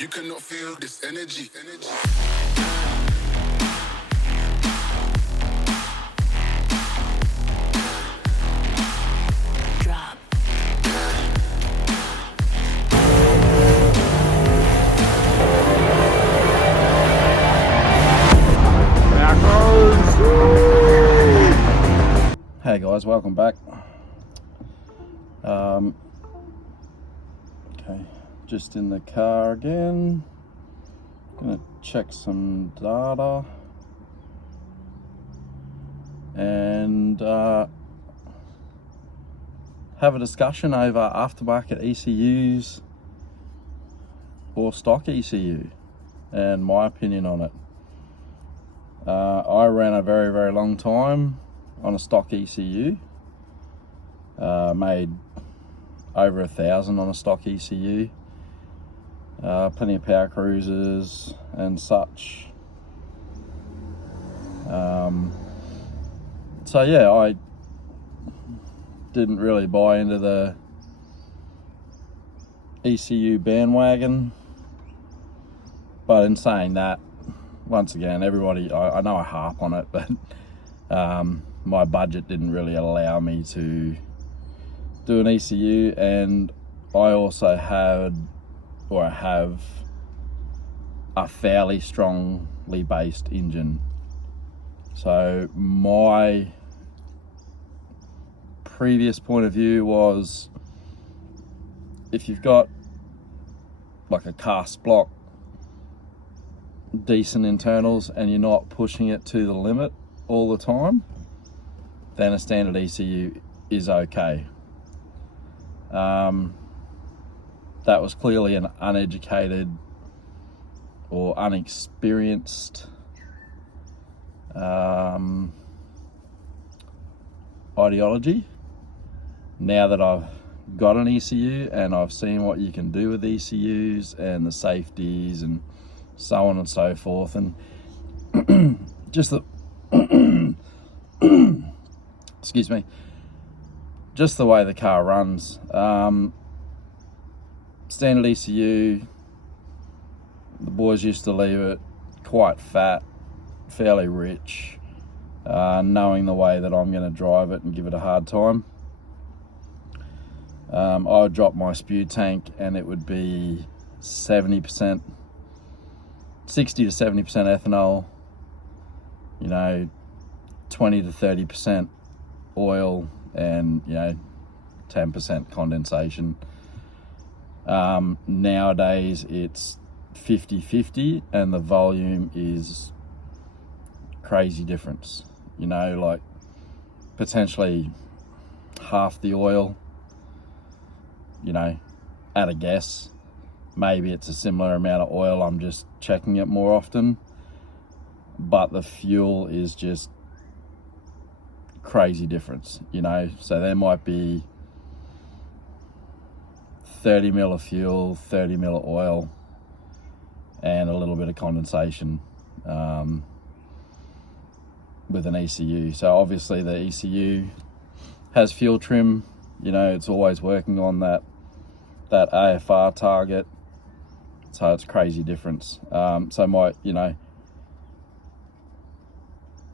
You cannot feel this energy. Drop. Hey guys, welcome back. Okay, just in the car again. Gonna check some data and have a discussion over aftermarket ECUs or stock ECU and my opinion on it. I ran a very long time on a stock ECU. Made over 1,000 on a stock ECU. Plenty of power cruisers and such. So yeah, I didn't really buy into the ECU bandwagon. But in saying that, once again, everybody, I know I harp on it, but my budget didn't really allow me to do an ECU, and I also have a fairly strongly based engine. So my previous point of view was, if you've got like a cast block, decent internals, and you're not pushing it to the limit all the time, then a standard ECU is okay. That was clearly an uneducated or unexperienced ideology. Now that I've got an ECU and I've seen what you can do with ECUs and the safeties and so on and so forth, and just the excuse me, just the way the car runs. Standard ECU, the boys used to leave it quite fat, fairly rich, knowing the way that I'm going to drive it and give it a hard time. I would drop my spew tank and it would be 70%, 60 to 70% ethanol, 20 to 30% oil, and 10% condensation. Nowadays it's 50-50 and the volume is crazy difference, like potentially half the oil, at a guess. Maybe it's a similar amount of oil, I'm just checking it more often, but the fuel is just crazy difference, so there might be 30 mil of fuel, 30 mil of oil, and a little bit of condensation with an ECU. So obviously the ECU has fuel trim, it's always working on that AFR target, so it's crazy difference. So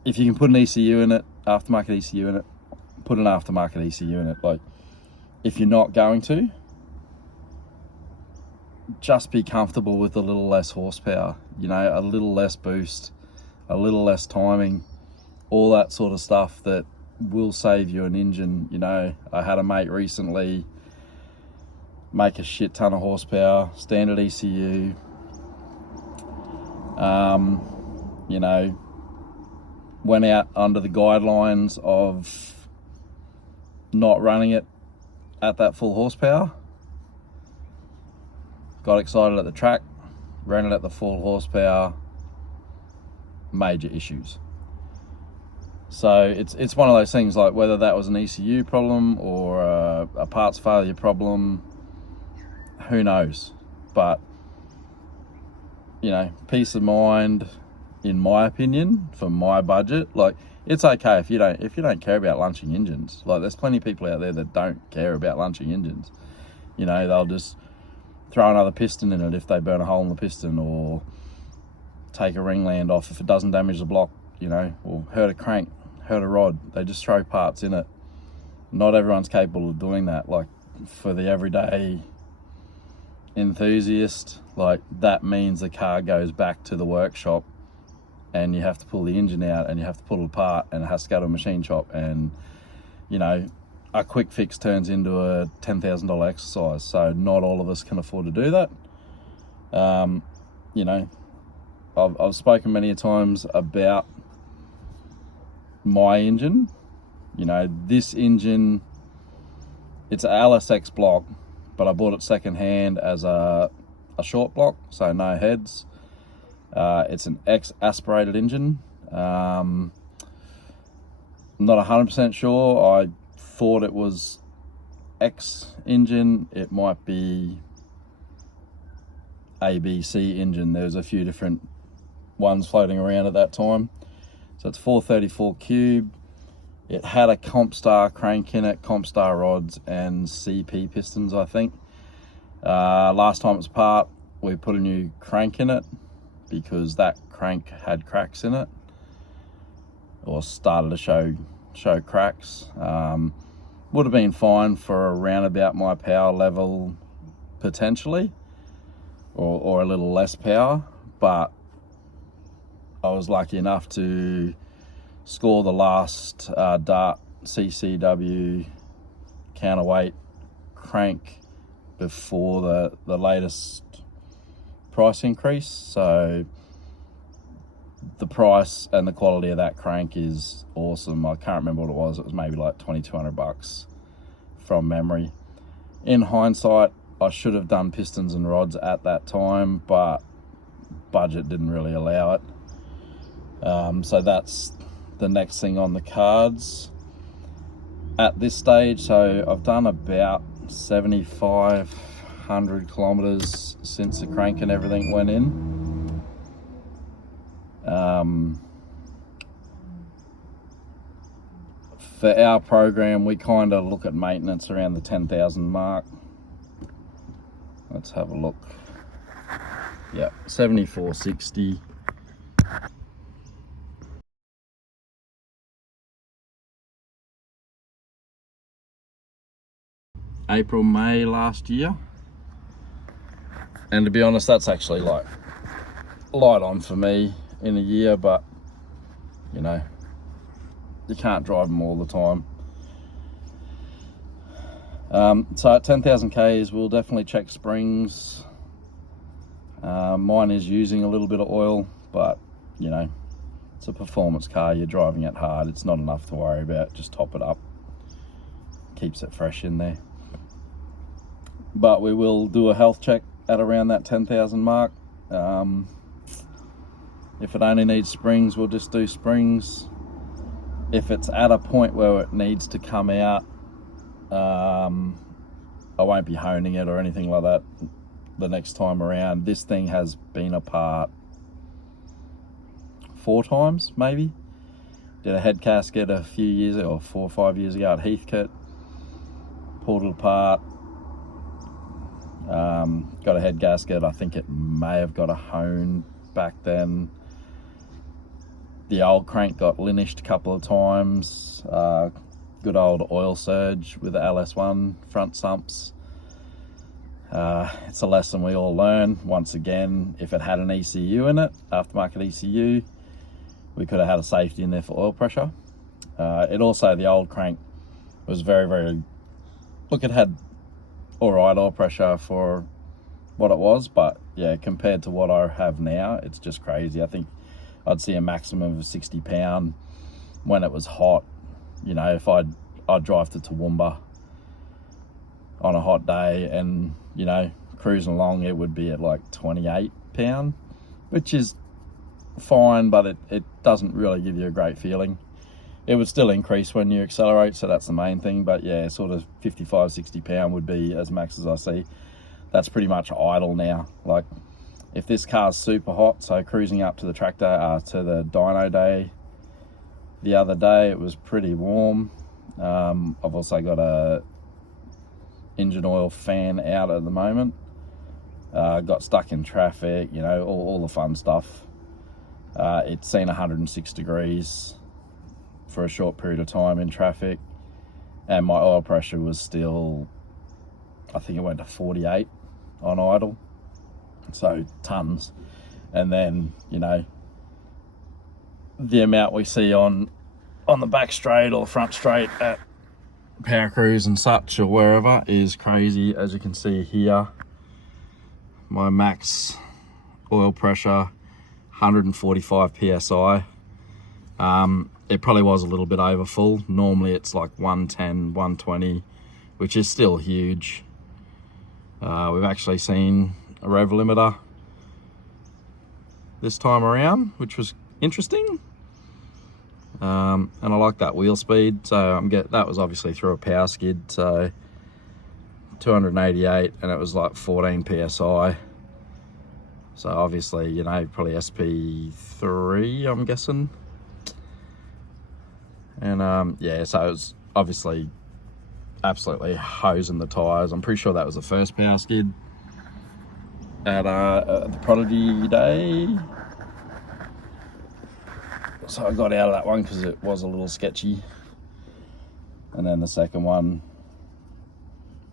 if you can put an ECU in it, aftermarket ECU in it, put an aftermarket ECU in it. Like, if you're not going to, just be comfortable with a little less horsepower, a little less boost, a little less timing, all that sort of stuff that will save you an engine. I had a mate recently make a shit ton of horsepower, standard ECU, went out under the guidelines of not running it at that full horsepower, got excited at the track, ran it at the full horsepower, major issues. So it's one of those things, like whether that was an ECU problem or a parts failure problem, who knows? But peace of mind, in my opinion, for my budget, like, it's okay if you don't care about lunching engines. Like, there's plenty of people out there that don't care about lunching engines. They'll just throw another piston in it if they burn a hole in the piston, or take a ringland off if it doesn't damage the block, you know, or hurt a crank, hurt a rod. They just throw parts in it. Not everyone's capable of doing that. Like, for the everyday enthusiast, like, that means the car goes back to the workshop and you have to pull the engine out and you have to pull it apart and it has to go to a machine shop, and, you know, a quick fix turns into a $10,000 exercise. So not all of us can afford to do that. You know, I've spoken many a times about my engine. You know, this engine, it's an LSX block, but I bought it secondhand as a short block, so no heads. It's an X-aspirated engine. Not 100% sure. I thought it was X engine. It might be ABC engine. There's a few different ones floating around at that time. So it's 434 cube. It had a Compstar crank in it, Compstar rods and CP pistons, I think. Last time it was apart, we put a new crank in it because that crank had cracks in it, or started to show cracks. Would have been fine for around about my power level potentially, or a little less power, but I was lucky enough to score the last Dart CCW counterweight crank before the latest price increase. So the price and the quality of that crank is awesome. I can't remember what it was. It was maybe like $2,200 from memory. In hindsight, I should have done pistons and rods at that time, but budget didn't really allow it. So that's the next thing on the cards at this stage. So I've done about 7,500 kilometers since the crank and everything went in. For our program, we kind of look at maintenance around the 10,000 mark. Let's have a look. Yeah, 7,460. April, May last year. And to be honest, that's actually like light on for me in a year, but you know, you can't drive them all the time. So at 10,000 Ks, we'll definitely check springs. Mine is using a little bit of oil, but you know, it's a performance car. You're driving it hard. It's not enough to worry about. Just top it up. Keeps it fresh in there. But we will do a health check at around that 10,000 mark. If it only needs springs, we'll just do springs. If it's at a point where it needs to come out, I won't be honing it or anything like that the next time around. This thing has been apart 4 times, maybe. Did a head gasket a few years ago, or 4 or 5 years ago at Heathcote. Pulled it apart. Got a head gasket. I think it may have got a hone back then. The old crank got linished a couple of times. Good old oil surge with the LS1 front sumps. It's a lesson we all learn. Once again, if it had an ECU in it, aftermarket ECU, we could have had a safety in there for oil pressure. It also, the old crank was very, very, look, it had all right oil pressure for what it was, but yeah, compared to what I have now, it's just crazy. I think I'd see a maximum of 60 pound when it was hot. You know, if I'd drive to Toowoomba on a hot day and, you know, cruising along, it would be at like 28 pound, which is fine, but it doesn't really give you a great feeling. It would still increase when you accelerate, so that's the main thing. But yeah, sort of 55, 60 pound would be as max as I see. That's pretty much idle now. Like, if this car's super hot, so cruising up to the track day, to the dyno day the other day, it was pretty warm. I've also got a engine oil fan out at the moment. got stuck in traffic, you know, all the fun stuff. It's seen 106 degrees for a short period of time in traffic, and my oil pressure was still, I think it went to 48 on idle, so tons. And then, you know, the amount we see on the back straight or front straight at Power Cruise and such or wherever is crazy. As you can see here, my max oil pressure 145 psi. It probably was a little bit over full. Normally it's like 110, 120, which is still huge. We've actually seen a rev limiter this time around, which was interesting. And I like that wheel speed. So that was obviously through a power skid, so 288, and it was like 14 psi. So obviously, you know, probably SP3, I'm guessing. And yeah, so it was obviously absolutely hosing the tyres. I'm pretty sure that was the first power skid at the Prodigy day. So I got out of that one because it was a little sketchy. And then the second one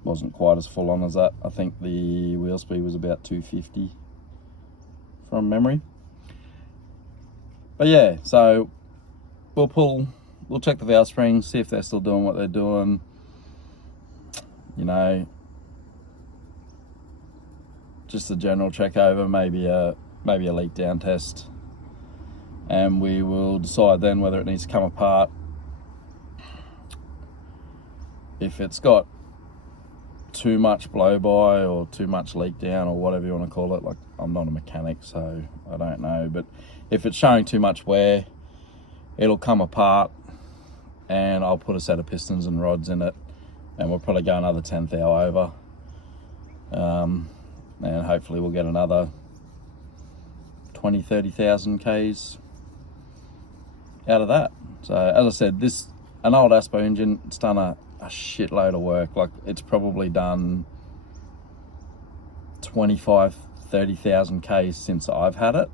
wasn't quite as full on as that. I think the wheel speed was about 250 from memory. But yeah, so we'll check the valve springs, see if they're still doing what they're doing. You know, just a general check over, maybe a leak down test, and we will decide then whether it needs to come apart. If it's got too much blow by or too much leak down or whatever you want to call it, like, I'm not a mechanic, so I don't know, but if it's showing too much wear, it'll come apart and I'll put a set of pistons and rods in it, and we'll probably go another 10th hour over, and hopefully we'll get another 20,000-30,000 Ks out of that. So as I said, an old Aspo engine, it's done a shitload of work. Like, it's probably done 25,000-30,000 Ks since I've had it,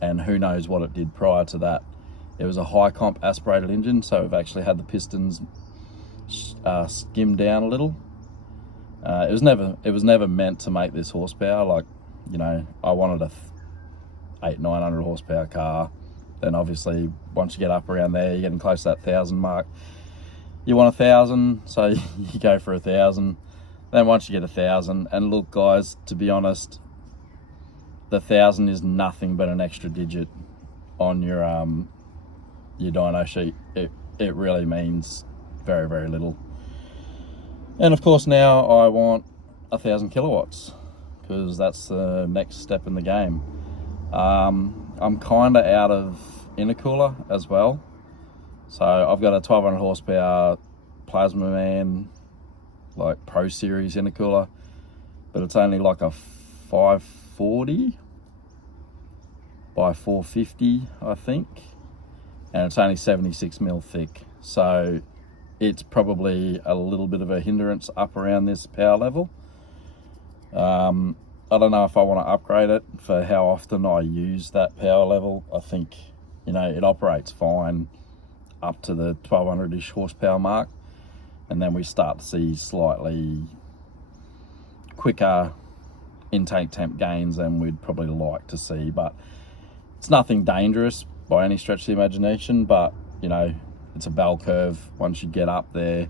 and who knows what it did prior to that. It was a high comp aspirated engine, so we've actually had the pistons skim down a little. It was never meant to make this horsepower. Like, you know, I wanted a 800-900 horsepower car. Then obviously once you get up around there, you're getting close to that 1,000 mark. You want 1,000, so you go for 1,000. Then once you get 1,000, and look guys, to be honest, the 1,000 is nothing but an extra digit on your dyno sheet. It really means very, very little. And of course now I want 1,000 kilowatts, because that's the next step in the game. I'm kind of out of intercooler as well. So I've got a 1,200 horsepower Plasma Man, like Pro Series intercooler, but it's only like a 540 by 450, I think. And it's only 76 mil thick. So it's probably a little bit of a hindrance up around this power level. I don't know if I want to upgrade it for how often I use that power level. I think, you know, it operates fine up to the 1,200-ish horsepower mark, and then we start to see slightly quicker intake temp gains than we'd probably like to see. But it's nothing dangerous by any stretch of the imagination, but, you know, it's a bell curve. Once you get up there,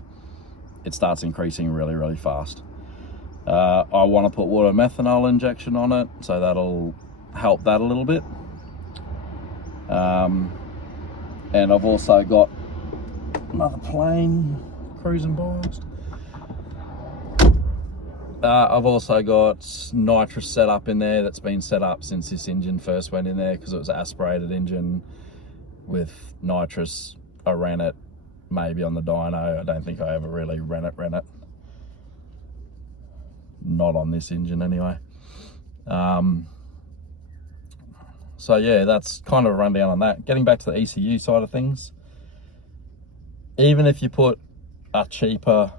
it starts increasing really, really fast. I want to put water methanol injection on it, so that'll help that a little bit. And I've also got another plane cruising past. I've also got nitrous set up in there that's been set up since this engine first went in there, because it was an aspirated engine with nitrous. I ran it maybe on the dyno. I don't think I ever really ran it. Not on this engine anyway. So yeah, that's kind of a rundown on that. Getting back to the ECU side of things, even if you put a cheaper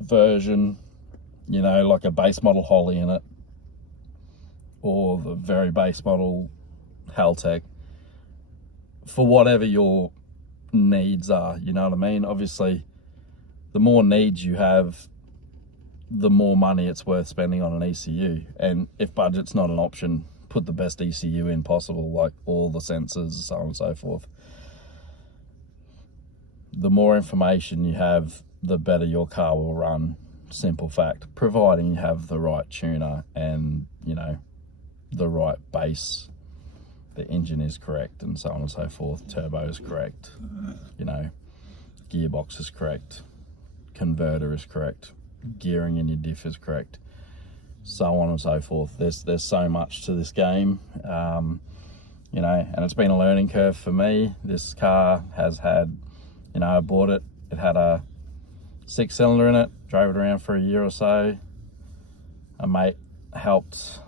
version, you know, like a base model Holly in it, or the very base model Haltech, for whatever your needs are, you know what I mean? Obviously, the more needs you have, the more money it's worth spending on an ECU. And if budget's not an option, put the best ECU in possible, like all the sensors, so on and so forth. The more information you have, the better your car will run. Simple fact, providing you have the right tuner and, you know, the right base, the engine is correct, and so on and so forth. Turbo is correct, you know, gearbox is correct, converter is correct, gearing in your diff is correct, so on and so forth. There's so much to this game, you know, and it's been a learning curve for me. This car has had, you know, I bought it, it had a 6-cylinder in it, drove it around for a year or so. A mate helped,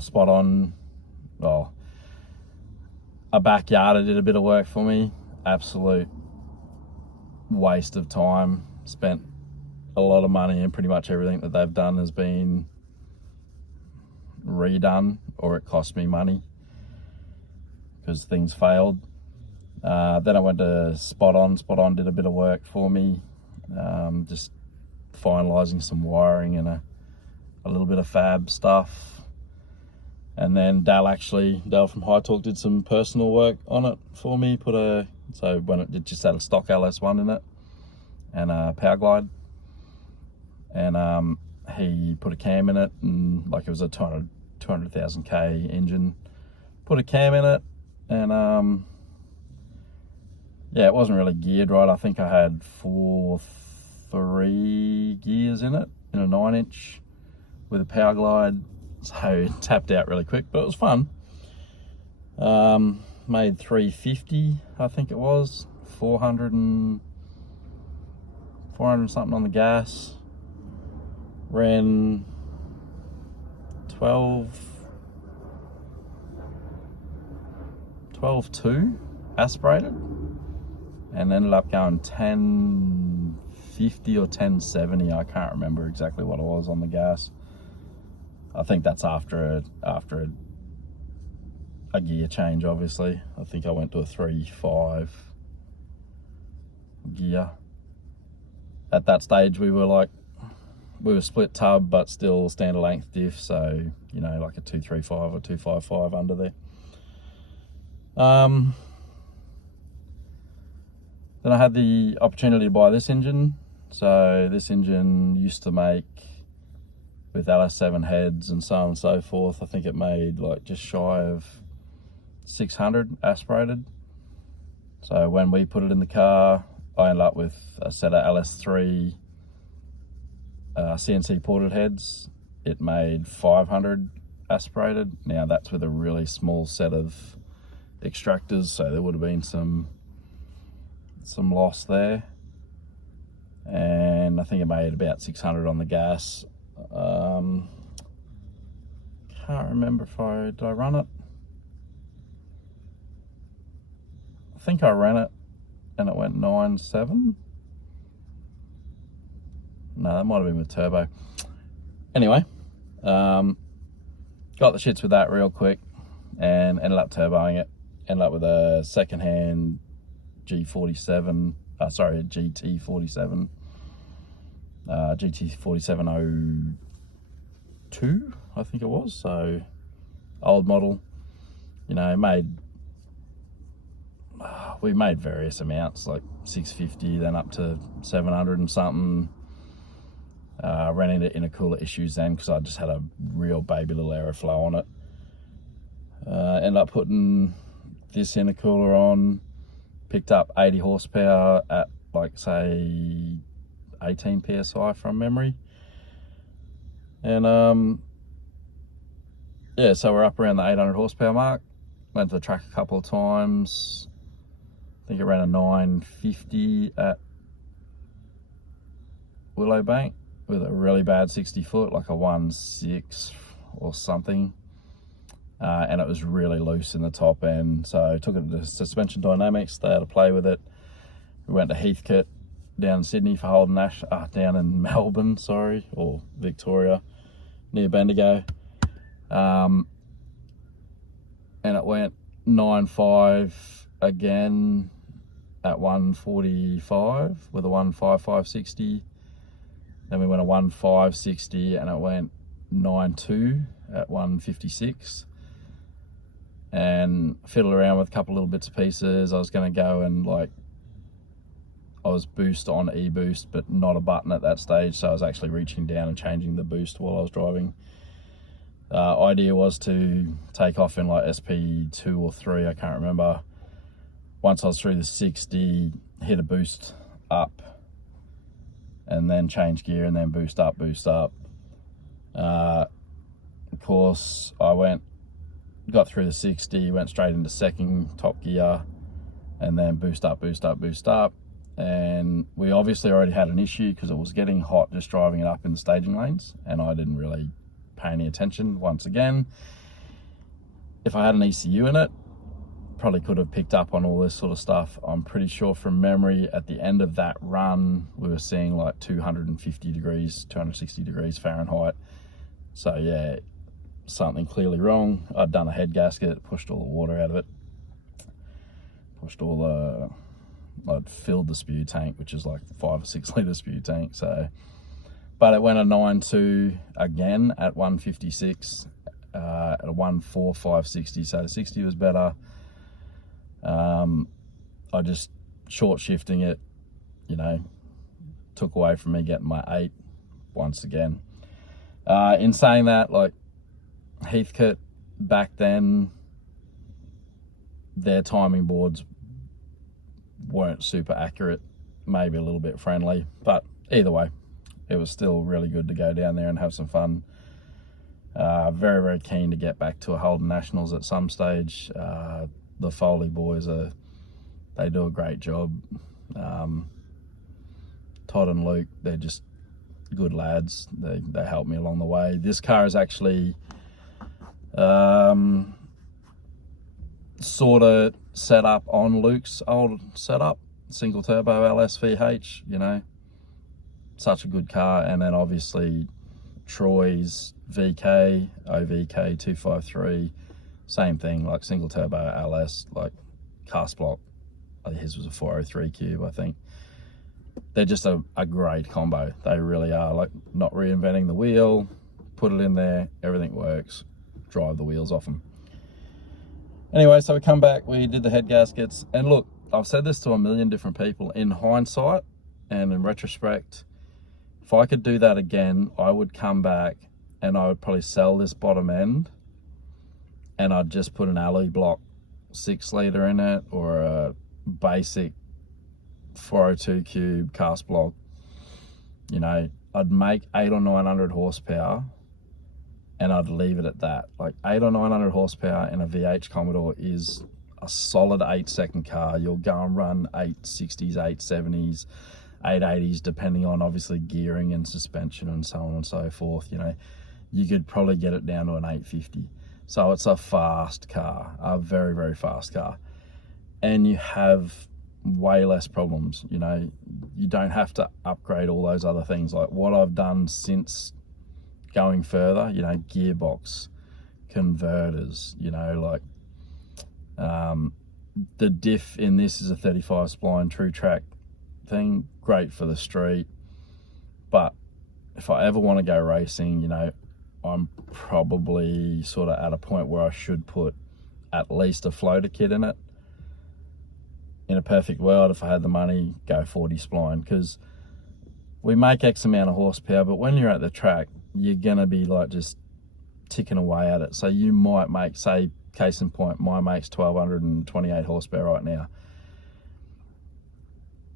spot on, a backyarder did a bit of work for me. Absolute waste of time. Spent a lot of money, and pretty much everything that they've done has been redone, or it cost me money because things failed. Then I went to Spot On. Spot On did a bit of work for me, just finalising some wiring and a little bit of fab stuff. And then Dal from High Talk did some personal work on it for me. So when it just had a stock LS1 in it and a power glide, and he put a cam in it, and like it was a 200,000 K engine. Put a cam in it, and yeah, it wasn't really geared right. I think I had 3 gears in it, in a 9-inch with a power glide. So it tapped out really quick, but it was fun. Made 350, I think it was, 400 something on the gas. Ran 12.2 aspirated, and ended up going 1050 or 1070. I can't remember exactly what it was on the gas. I think that's after a gear change, obviously. I think I went to a 3.5 gear. At that stage, we were split tub, but still standard length diff, so, you know, like a 235 or 255 under there. Then I had the opportunity to buy this engine. So this engine used to make, with LS7 heads and so on and so forth, I think it made like just shy of 600 aspirated. So when we put it in the car, I ended up with a set of LS3 CNC ported heads. It made 500 aspirated. Now that's with a really small set of extractors, so there would have been some loss there. And I think it made about 600 on the gas. Can't remember if did I run it? I think I ran it and it went 9.7. No, that might have been with turbo. Anyway, got the shits with that real quick and ended up turboing it. Ended up with a secondhand GT47, GT4702, I think it was. So old model, you know, we made various amounts, like 650, then up to 700 and something. Ran into intercooler issues then because I just had a real baby little airflow on it. Ended up putting this intercooler on, picked up 80 horsepower at like say 18 psi from memory, and yeah, so we're up around the 800 horsepower mark. Went to the track a couple of times. I think it ran a 950 at Willowbank with a really bad 60 foot, like a 1.6 or something. And it was really loose in the top end. So I took it to Suspension Dynamics. They had to play with it. We went to Heathcote down in Sydney for Holden down in Melbourne, or Victoria, near Bendigo. And it went 9.5 again at 145 with a 15560. Then we went a 1.560 and it went 9.2 at 156. And fiddled around with a couple little bits and pieces. I was going to go and I was boost on e-boost, but not a button at that stage. So I was actually reaching down and changing the boost while I was driving. Idea was to take off in like SP2 or 3, I can't remember. Once I was through the 60, hit a boost up and then change gear and then boost up. Of course, got through the 60, went straight into second top gear and then boost up. And we obviously already had an issue because it was getting hot just driving it up in the staging lanes, and I didn't really pay any attention. Once again, if I had an ECU in it, probably could have picked up on all this sort of stuff. I'm pretty sure from memory at the end of that run, we were seeing like 250 degrees, 260 degrees Fahrenheit. So yeah, something clearly wrong. I'd done a head gasket, pushed all the water out of it, I'd filled the spew tank, which is like 5 or 6 litre spew tank. So, but it went a 9.2 again at 156, at a 1.4560. So 60 was better. I just short shifting it, took away from me getting my 8 once again. In saying that, like Heathcote back then, their timing boards weren't super accurate, maybe a little bit friendly, but either way, it was still really good to go down there and have some fun. Very, very keen to get back to a Holden Nationals at some stage. The Foley boys they do a great job. Todd and Luke, they're just good lads. They helped me along the way. This car is actually sort of set up on Luke's old setup, single turbo LSVH, such a good car. And then obviously Troy's VK, OVK 253, same thing, like single turbo LS, like cast block. His was a 403 cube, I think. They're just a great combo. They really are. Like, not reinventing the wheel, put it in there, everything works, drive the wheels off them. Anyway, so we come back, we did the head gaskets, and look, I've said this to a million different people. In hindsight and in retrospect, if I could do that again, I would come back and I would probably sell this bottom end and I'd just put an alloy block 6 litre in it, or a basic 402 cube cast block. I'd make 800 or 900 horsepower and I'd leave it at that. Like 800 or 900 horsepower in a VH Commodore is a solid 8-second car. You'll go and run 860s, 870s, 880s, depending on obviously gearing and suspension and so on and so forth. You could probably get it down to an 850. So it's a fast car, a very, very fast car. And you have way less problems. You don't have to upgrade all those other things. Like what I've done since going further, gearbox, converters, the diff in this is a 35 spline true track thing, great for the street. But if I ever want to go racing, I'm probably sort of at a point where I should put at least a floater kit in it. In a perfect world, if I had the money, go 40 spline, because we make X amount of horsepower, but when you're at the track, you're gonna be like just ticking away at it. So you might make, say, case in point, mine makes 1228 horsepower right now.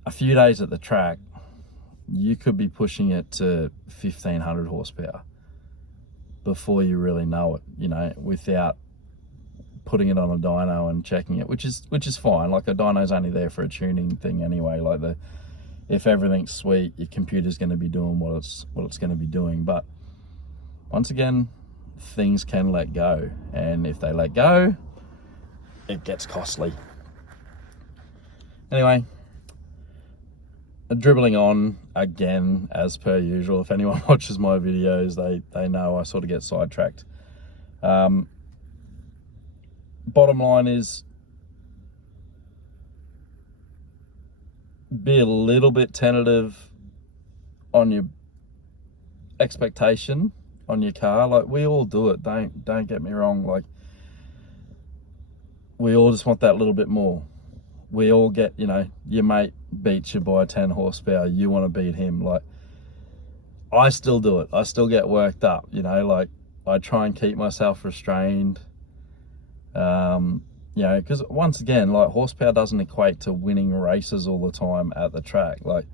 A few days at the track, you could be pushing it to 1500 horsepower before you really know it, without putting it on a dyno and checking it, which is fine. Like, a dyno's only there for a tuning thing anyway. Like, if everything's sweet, your computer's going to be doing what it's going to be doing. But once again, things can let go, and if they let go, it gets costly. Anyway, dribbling on again, as per usual. If anyone watches my videos, they know I sort of get sidetracked. Bottom line is, be a little bit tentative on your expectation on your car. Like, we all do it, don't get me wrong. Like, we all just want that little bit more. We all get, you know, your mate beats you by 10 horsepower, you want to beat him. Like, I still do it. I still get worked up, you know. Like, I try and keep myself restrained, you know, because once again, like, horsepower doesn't equate to winning races all the time at the track. Like,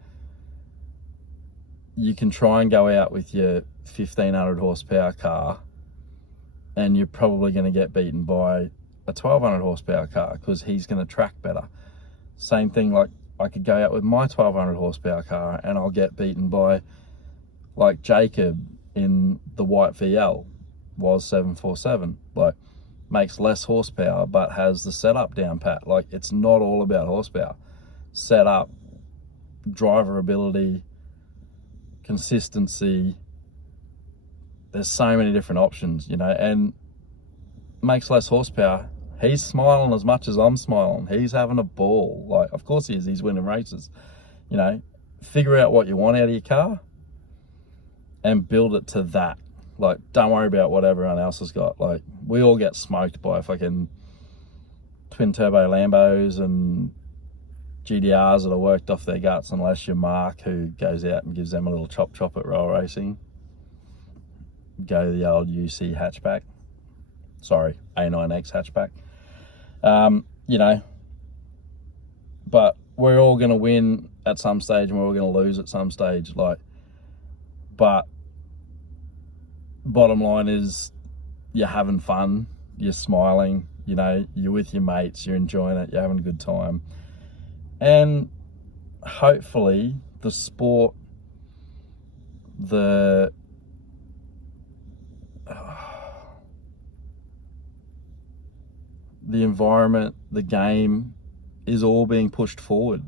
you can try and go out with your 1500 horsepower car and you're probably going to get beaten by a 1200 horsepower car because he's going to track better. Same thing, like, I could go out with my 1200 horsepower car and I'll get beaten by, like, Jacob in the white VL, was 747. Like, makes less horsepower but has the setup down pat. Like, it's not all about horsepower. Setup, driver ability, consistency, there's so many different options, you know. And makes less horsepower, he's smiling as much as I'm smiling. He's having a ball. Like, of course he is, he's winning races. You know, figure out what you want out of your car and build it to that. Like, don't worry about what everyone else has got. Like, we all get smoked by fucking twin turbo Lambos and GDRs that are worked off their guts, unless you're Mark, who goes out and gives them a little chop at roll racing. Go the old UC hatchback. Sorry, A9X hatchback. You know, but we're all going to win at some stage and we're all going to lose at some stage. Like, but bottom line is, you're having fun, you're smiling, you know, you're with your mates, you're enjoying it, you're having a good time. And hopefully the sport, the environment, the game is all being pushed forward.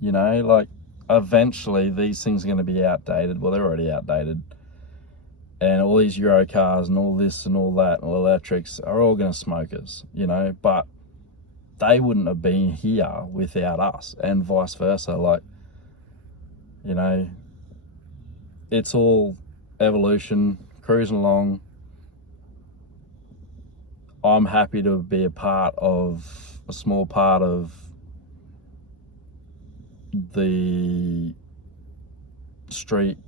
You know, like, eventually these things are going to be outdated. Well, they're already outdated. And all these Euro cars and all this and all that and all electrics are all going to smoke us, you know. But they wouldn't have been here without us, and vice versa. Like, you know, it's all evolution, cruising along. I'm happy to be a small part of the street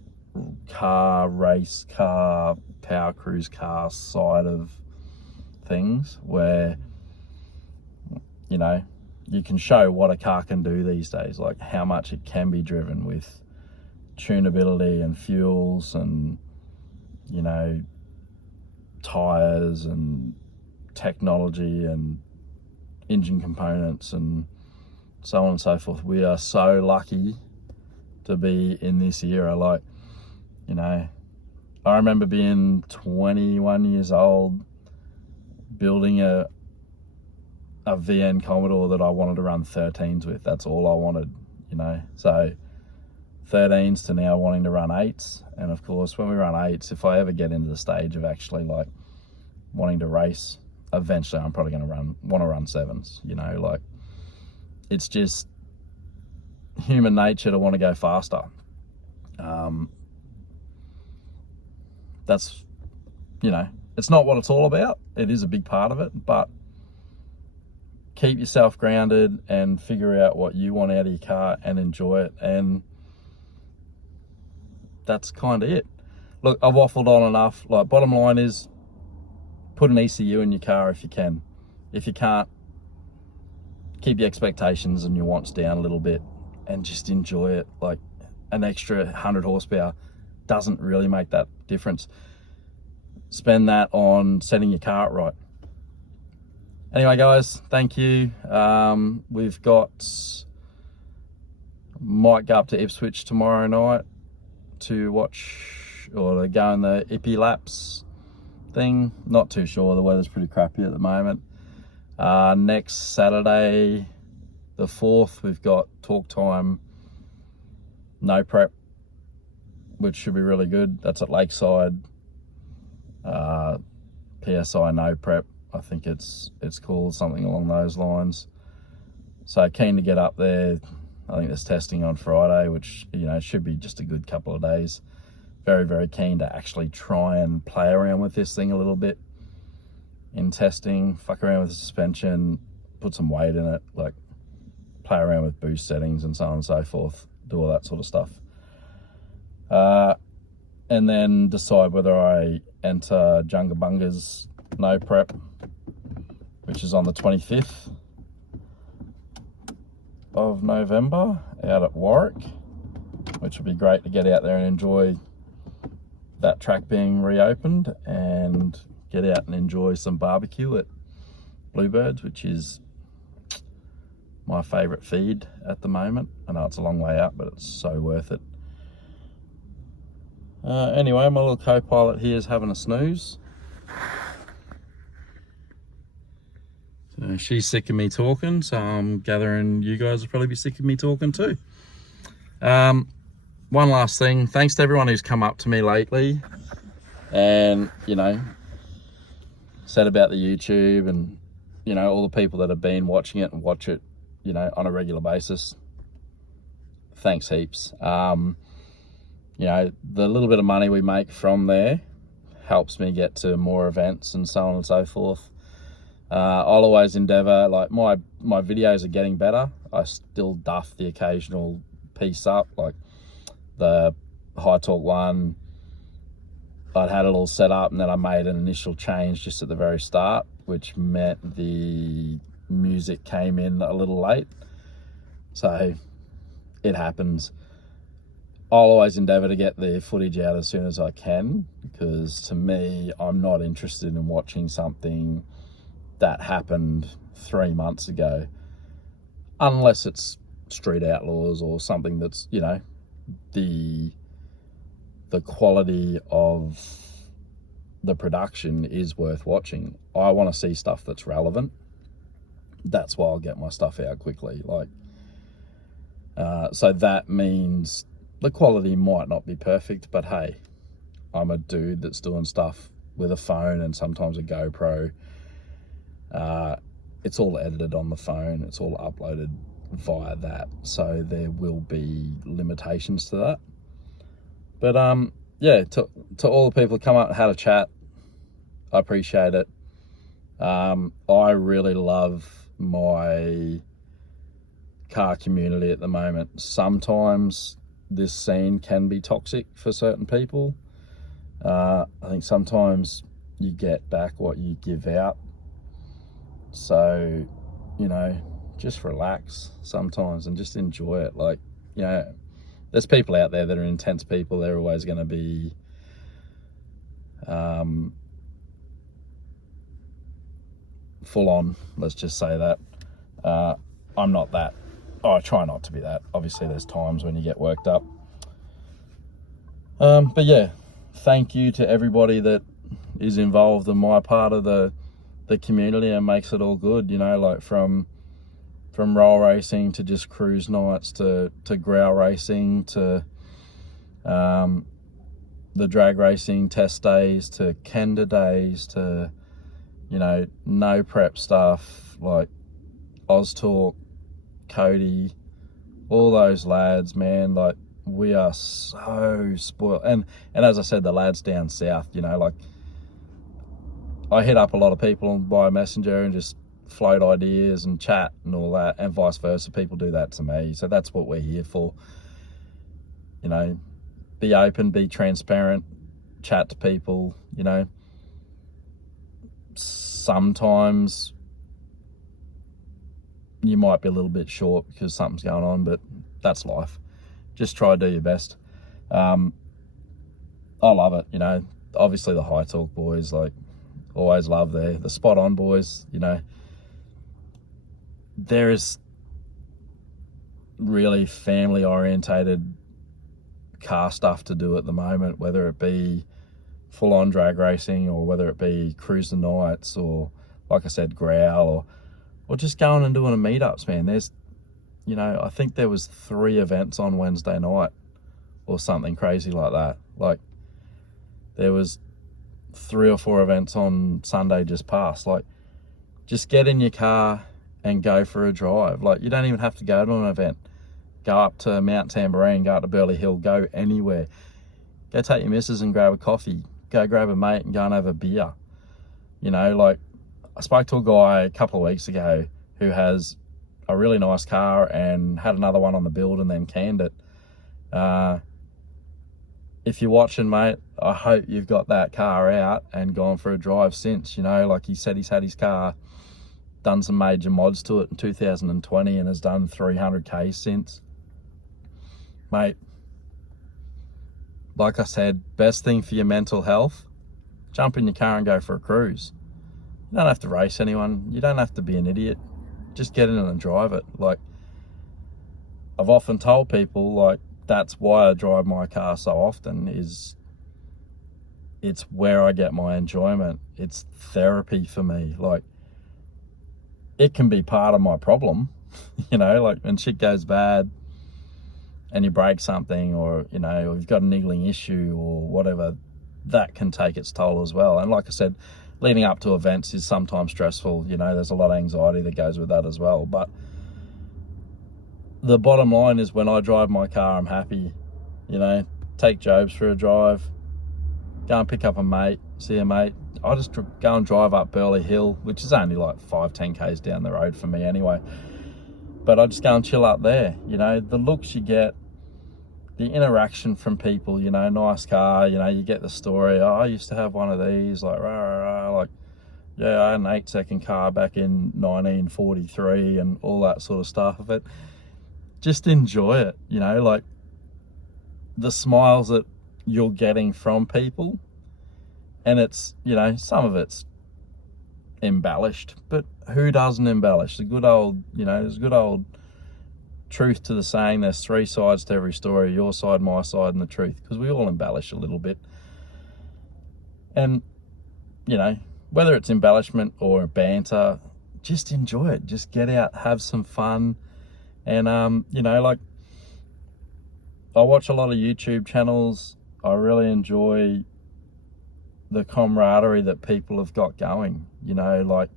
car, race car, power cruise car side of things, where, you know, you can show what a car can do these days, like how much it can be driven with tunability and fuels and, you know, tires and technology and engine components and so on and so forth. We are so lucky to be in this era. Like, you know, I remember being 21 years old, building a VN Commodore that I wanted to run 13s with. That's all I wanted, you know. So 13s to now wanting to run 8s. And of course, when we run 8s, if I ever get into the stage of actually, like, wanting to race, eventually I'm probably going to want to run 7s, you know. Like, it's just human nature to want to go faster. That's, you know, it's not what it's all about. It is a big part of it, but keep yourself grounded and figure out what you want out of your car and enjoy it. And that's kind of it. Look, I've waffled on enough. Like, bottom line is, put an ECU in your car if you can. If you can't, keep your expectations and your wants down a little bit and just enjoy it. Like, an extra 100 horsepower doesn't really make that difference. Spend that on setting your car up right. Anyway, guys, thank you. We've got, might go up to Ipswich tomorrow night to watch, or to go in the Ippy laps thing. Not too sure, the weather's pretty crappy at the moment. Next Saturday, the 4th, we've got talk time, no prep, which should be really good. That's at Lakeside. PSI no prep. I think it's called something along those lines. So keen to get up there. I think there's testing on Friday, which, you know, should be just a good couple of days. Very, very keen to actually try and play around with this thing a little bit in testing, fuck around with the suspension, put some weight in it, like play around with boost settings and so on and so forth, do all that sort of stuff. And then decide whether I enter Jungabunga's no prep, which is on the 25th of November out at Warwick, which would be great to get out there and enjoy that track being reopened and get out and enjoy some barbecue at Bluebirds, which is my favourite feed at the moment. I know it's a long way out, but it's so worth it. Anyway, my little co-pilot here is having a snooze. So she's sick of me talking, so I'm gathering you guys will probably be sick of me talking too. One last thing, thanks to everyone who's come up to me lately and, you know, said about the YouTube and, you know, all the people that have been watching it and watch it, you know, on a regular basis. Thanks heaps. You know, the little bit of money we make from there helps me get to more events and so on and so forth. I'll always endeavour, like my videos are getting better. I still duff the occasional piece up, like the high torque one. I'd had it all set up and then I made an initial change just at the very start, which meant the music came in a little late. So it happens. I'll always endeavour to get the footage out as soon as I can, because to me, I'm not interested in watching something that happened 3 months ago, unless it's Street Outlaws or something that's, you know, the quality of the production is worth watching. I want to see stuff that's relevant. That's why I'll get my stuff out quickly. Like, so that means the quality might not be perfect, but hey, I'm a dude that's doing stuff with a phone and sometimes a GoPro. It's all edited on the phone. It's all uploaded via that. So there will be limitations to that. But yeah, to all the people who come up and had a chat, I appreciate it. I really love my car community at the moment. Sometimes this scene can be toxic for certain people. I think sometimes you get back what you give out. So, you know, just relax sometimes and just enjoy it. Like, you know, there's people out there that are intense people. They're always going to be full on, let's just say that. I'm not that. I try not to be that. Obviously there's times when you get worked up. But yeah, thank you to everybody that is involved in my part of the community and makes it all good, you know, like from roll racing to just cruise nights to growl racing to the drag racing test days to Kenda days to, you know, no prep stuff like Oztalk, Cody, all those lads, man. Like, we are so spoiled. And as I said, the lads down south, you know, like, I hit up a lot of people by messenger and just float ideas and chat and all that, and vice versa. People do that to me. So that's what we're here for. You know, be open, be transparent, chat to people, you know. Sometimes you might be a little bit short because something's going on, but that's life. Just try to do your best. I love it, you know. Obviously the High Talk boys, like, always love the Spot On boys, you know. There is really family orientated car stuff to do at the moment, whether it be full on drag racing or whether it be cruising nights or, like I said, growl or just going and doing a meetups, man. There's, you know, I think there was 3 events on Wednesday night or something crazy like that. Like, there was 3 or 4 events on Sunday just passed. Like, just get in your car and go for a drive. Like, you don't even have to go to an event. Go up to Mount Tamborine, go up to Burley Hill, go anywhere. Go take your missus and grab a coffee. Go grab a mate and go and have a beer. You know, like, I spoke to a guy a couple of weeks ago who has a really nice car and had another one on the build and then canned it. If you're watching, mate, I hope you've got that car out and gone for a drive since. You know, like he said, he's had his car, done some major mods to it in 2020 and has done 300k since. Mate, like I said, best thing for your mental health, jump in your car and go for a cruise. You don't have to race anyone. You don't have to be an idiot. Just get in and drive it. Like, I've often told people, like, that's why I drive my car so often, is it's where I get my enjoyment. It's therapy for me. Like, it can be part of my problem, you know, like when shit goes bad and you break something, or, you know, or you've got a niggling issue or whatever, that can take its toll as well. And like I said, leading up to events is sometimes stressful. You know, there's a lot of anxiety that goes with that as well. But the bottom line is, when I drive my car, I'm happy. You know, take Jobs for a drive, go and pick up a mate, see a mate. I just go and drive up Burley Hill, which is only like 5-10 k's down the road for me anyway. But I just go and chill up there. You know, the looks you get, the interaction from people, you know, nice car, you know, you get the story. Oh, I used to have one of these, like, rah, rah, rah, like, yeah, I had an 8-second car back in 1943 and all that sort of stuff. But just enjoy it, you know, like the smiles that you're getting from people. And it's, you know, some of it's embellished, but who doesn't embellish? The good old, you know, there's a good old truth to the saying, there's 3 sides to every story: your side, my side, and the truth, because we all embellish a little bit. And, you know, whether it's embellishment or banter, just enjoy it. Just get out, have some fun. And, you know, like, I watch a lot of YouTube channels. I really enjoy the camaraderie that people have got going, you know, like,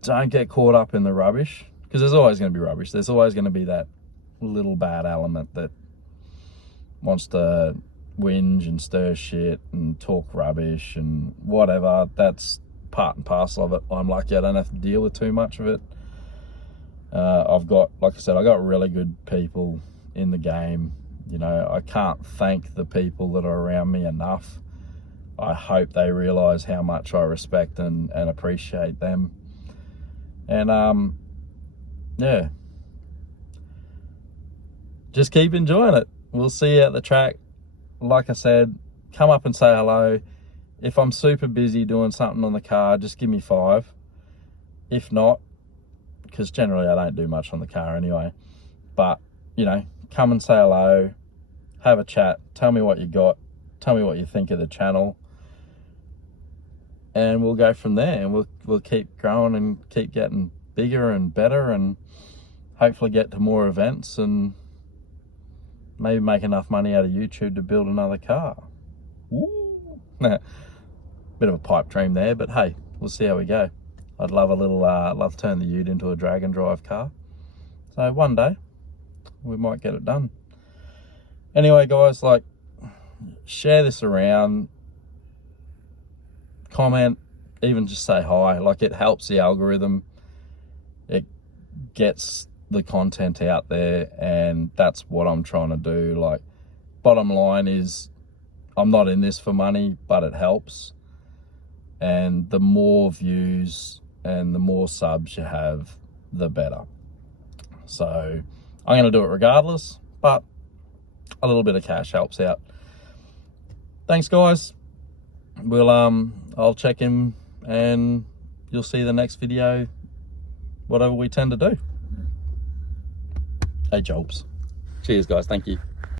don't get caught up in the rubbish, because there's always going to be rubbish. There's always going to be that little bad element that wants to whinge and stir shit and talk rubbish and whatever. That's part and parcel of it. I'm lucky I don't have to deal with too much of it. I've got, like I said, I got really good people in the game. You know, I can't thank the people that are around me enough. I hope they realize how much I respect and appreciate them. And yeah, just keep enjoying it. We'll see you at the track. Like I said, come up and say hello. If I'm super busy doing something on the car, just give me 5. If not, because generally I don't do much on the car anyway, but, you know, come and say hello, have a chat, tell me what you got, tell me what you think of the channel, and we'll go from there. And we'll keep growing and keep getting bigger and better, and hopefully get to more events, and maybe make enough money out of YouTube to build another car. Woo. Bit of a pipe dream there, but hey, we'll see how we go. I'd love a little, love to turn the Ute into a drag and drive car. So one day we might get it done. Anyway, guys, like, share this around, comment, even just say hi. Like, it helps the algorithm. It gets the content out there, and that's what I'm trying to do. Like, bottom line is, I'm not in this for money, but it helps. And the more views and the more subs you have, the better. So I'm going to do it regardless, but a little bit of cash helps out. Thanks, guys. I'll check in and you'll see the next video, whatever we tend to do. Hey, Jobs. Cheers, guys. Thank you.